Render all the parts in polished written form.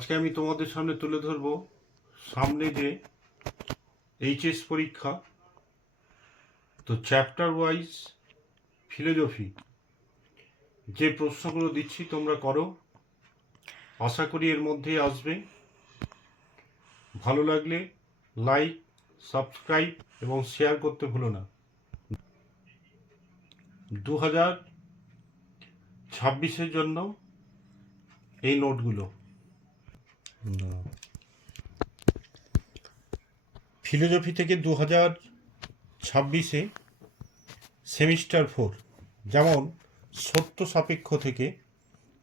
আজকে আমি তোমাদের সামনে তুলে ধরব সামনে যে এইচএস পরীক্ষা, তো চ্যাপ্টার ওয়াইজ ফিলোজফি যে প্রশ্নগুলো দিচ্ছি তোমরা করো। আশা করি এর মধ্যেই আসবে। ভালো লাগলে লাইক, সাবস্ক্রাইব এবং শেয়ার করতে ভুলো না। 2026-এর জন্য এই নোটগুলো। ফিলোজফি থেকে 2026-এ সেমিস্টার 4 যেমন সত্য সাপেক্ষ থেকে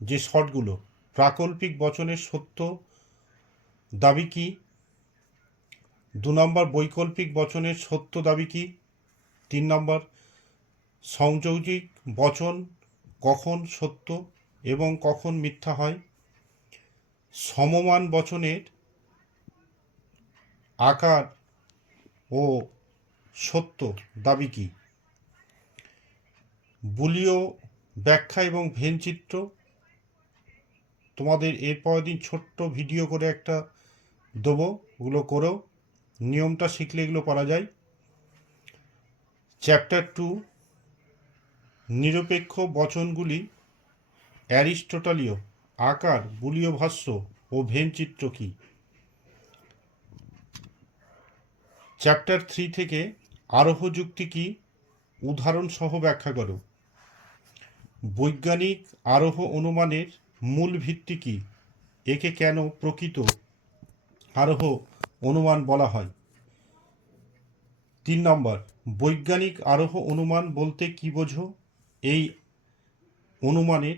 যে শর্টগুলো, প্রাকল্পিক বচনের সত্য দাবি কি, 2 নম্বর বৈকল্পিক বচনের সত্য দাবি কি, 3 নম্বর সংযোজিক বচন কখন সত্য এবং কখন মিথ্যা হয়, সমমান বচনের আকার ও সত্য দাবি কি, বুলীয় ব্যাখ্যা এবং ভেনচিত্র। তোমাদের এর পরের দিন ছোট্ট ভিডিও করে একটা দেবো, ওগুলো করো, নিয়মটা শিখলে এগুলো পারা যায়। চ্যাপ্টার 2 নিরপেক্ষ বচনগুলি অ্যারিস্টটলীয় আকার, বুলীয় ভাষ্য ও ভেনচিত্র কি। চ্যাপ্টার 3 থেকে আরোহ যুক্তি কি, উদাহরণ সহ ব্যাখ্যা করো। বৈজ্ঞানিক আরোহ অনুমানের মূল ভিত্তি কি, একে কেন প্রকৃত আরোহ অনুমান বলা হয়। 3 নম্বর বৈজ্ঞানিক আরোহ অনুমান বলতে কি বোঝো, এই অনুমানের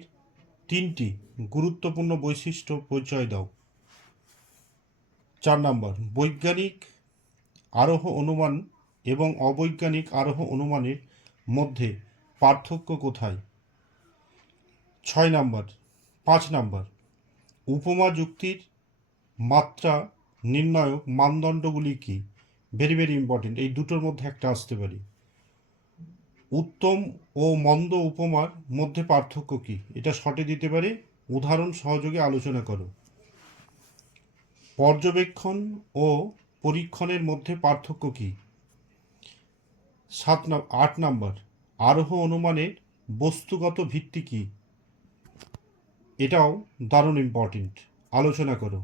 3টি গুরুত্বপূর্ণ বৈশিষ্ট্য পরিচয় দাও। 4 নম্বর বৈজ্ঞানিক আরোহ অনুমান এবং অবৈজ্ঞানিক আরোহ অনুমানের মধ্যে পার্থক্য কোথায়। 5 নম্বর উপমা যুক্তির মাত্রা নির্ণায়ক মানদণ্ডগুলি কি। ভেরি ভেরি ইম্পর্টেন্ট, এই দুটোর মধ্যে একটা আসতে পারে। উত্তম ও মন্দ উপমার মধ্যে পার্থক্য কি, এটা শর্টে দিতে পারে, উদাহরণ সহযোগে আলোচনা করো। পর্যবেক্ষণ ও পরীক্ষণের মধ্যে পার্থক্য কি। 8 নম্বর আরোহ অনুমানের বস্তুগত ভিত্তি কি, এটাও দারুণ ইম্পর্টেন্ট, আলোচনা করো।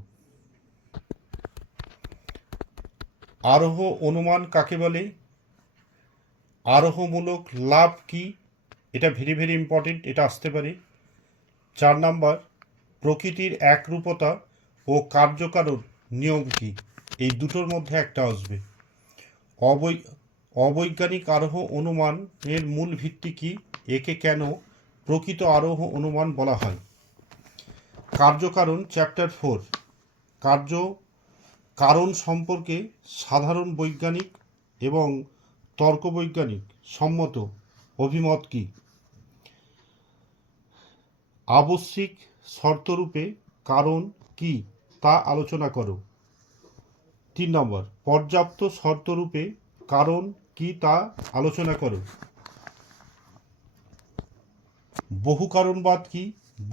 আরোহ অনুমান কাকে বলে, আরোহমূলক লাভ কি, এটা ভেরি ভেরি ইম্পর্টেন্ট, এটা আসতে পারে। 4 নম্বর প্রকৃতির একরূপতা ও কার্যকারণ নিয়ম কি, এই দুটোর মধ্যে একটা আসবে। অবৈজ্ঞানিক আরোহ অনুমানের মূল ভিত্তি কি, একে কেন প্রকৃত আরোহ অনুমান বলা হয়। কার্যকারণ চ্যাপ্টার 4 কারণ সম্পর্কে সাধারণ বৈজ্ঞানিক এবং তর্কবৈজ্ঞানিক সম্মত অভিমত কি। আবশ্যিক শর্তরূপে কারণ কি তা আলোচনা করো। 3 নম্বর পর্যাপ্ত শর্তরূপে কারণ কি তা আলোচনা করো। বহুকারণবাদ কি,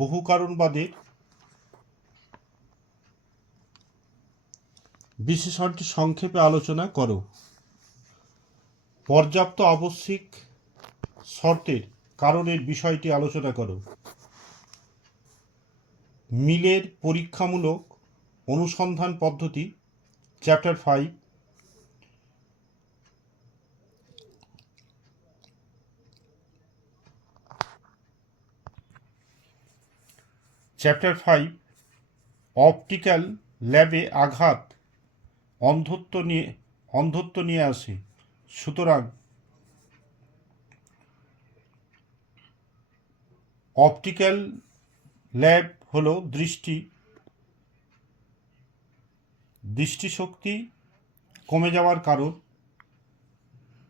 বহুকারণবাদের বিশেষণটি সংক্ষেপে আলোচনা করো। পর্যাপ্ত আবশ্যিক শর্তের কারণের বিষয়টি আলোচনা করো। মিলের পরীক্ষামূলক অনুসন্ধান পদ্ধতি চ্যাপ্টার 5। চ্যাপ্টার 5 অপটিক্যাল ল্যাবে আঘাত অন্ধত্ব নিয়ে আসে, সুতরাং অপটিক্যাল ল্যাব হলো দৃষ্টিশক্তি কমে যাওয়ার কারণ।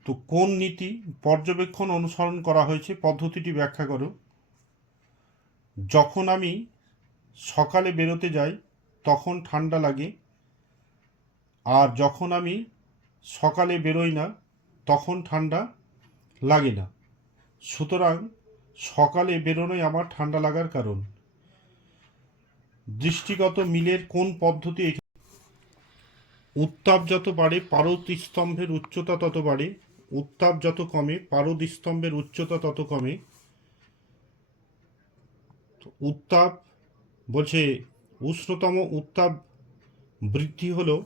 তো কোন নীতি পর্যবেক্ষণ অনুসরণ করা হয়েছে, পদ্ধতিটি ব্যাখ্যা করো। যখন আমি সকালে বেরোতে যাই তখন ঠান্ডা লাগে, আর যখন আমি সকালে বেরোই না তখন ঠান্ডা লাগে না, সুতরাং সকালে বেরোনোই আমার ঠান্ডা লাগার কারণ। দৃষ্টিগত মিলের কোন পদ্ধতি? উত্তাপ যত বাড়ে পারদ স্তম্ভের উচ্চতা তত বাড়ে, উত্তাপ যত কমে পারদ স্তম্ভের উচ্চতা তত কমে। উত্তাপ বলছে উষ্ণতম উত্তাপ বৃদ্ধি হলো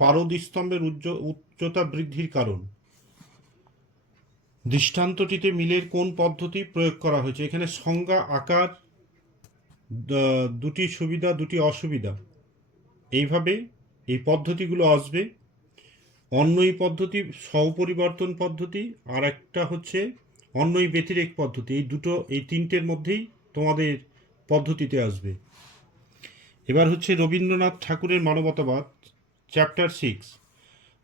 পারদ স্তম্ভের উচ্চতা বৃদ্ধির কারণ। দৃষ্টান্তটিতে মিলের কোন পদ্ধতি প্রয়োগ করা হয়েছে? এখানে সংজ্ঞা আকার, দুটি সুবিধা দুটি অসুবিধা, এইভাবে এই পদ্ধতিগুলো আসবে। অন্যই পদ্ধতি, স্বপরিবর্তন পদ্ধতি, আর একটা হচ্ছে অন্যই ব্যতিরেক পদ্ধতি। এই তিনটের মধ্যেই তোমাদের পদ্ধতিতে আসবে। এবার হচ্ছে রবীন্দ্রনাথ ঠাকুরের মানবতাবাদ, চ্যাপ্টার 6।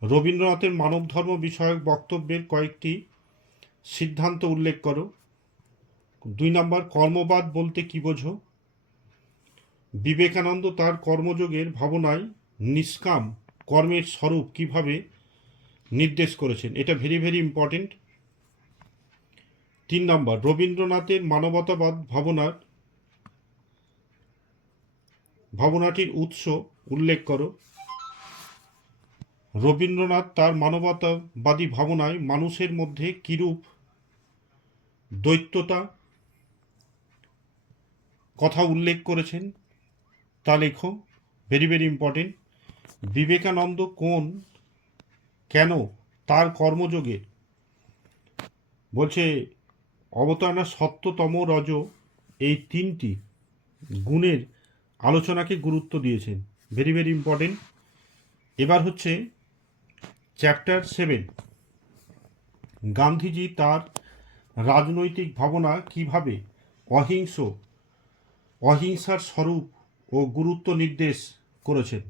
রবীন্দ্রনাথের মানব ধর্ম বিষয়ক বক্তব্যের কয়েকটি সিদ্ধান্ত উল্লেখ করো। 2 নম্বর, কর্মবাদ বলতে কি বোঝো? বিবেকানন্দ তার কর্মযোগের ভাবনায় নিষ্কাম কর্মের স্বরূপ কিভাবে নির্দেশ করেছেন? এটা ভেরি ভেরি ইম্পর্টেন্ট। 3 নম্বর, রবীন্দ্রনাথের মানবতাবাদ ভাবনাটির উৎস উল্লেখ করো। রবীন্দ্রনাথ তার মানবতাবাদী ভাবনায় মানুষের মধ্যে কিরূপ দ্বৈততা কথা উল্লেখ করেছেন তা লেখো। Very very important. বিবেকানন্দ কেন তার কর্মযোগে বলছে অবতারণা সত্যতম রজ এই তিনটি গুণের আলোচনাকে গুরুত্ব দিয়েছেন? Very very important. এবার হচ্ছে চ্যাপ্টার 7। গান্ধীজি তার রাজনৈতিক ভাবনা কিভাবে অহিংসার স্বরূপ ও গুরুত্ব নির্দেশ করেছেন?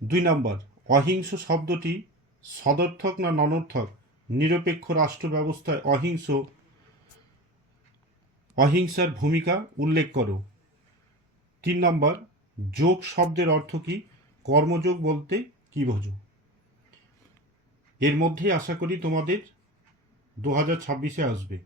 2 নম্বর, অহিংস শব্দটি সদর্থক না ননর্থক? নিরপেক্ষ রাষ্ট্র ব্যবস্থায় অহিংসার ভূমিকা উল্লেখ করো। 3 নম্বর, যোগ শব্দের অর্থ কি? কর্মযোগ বলতে কি বোঝো? এর মধ্যে আশা করি তোমাদের 2026-এ আসবে।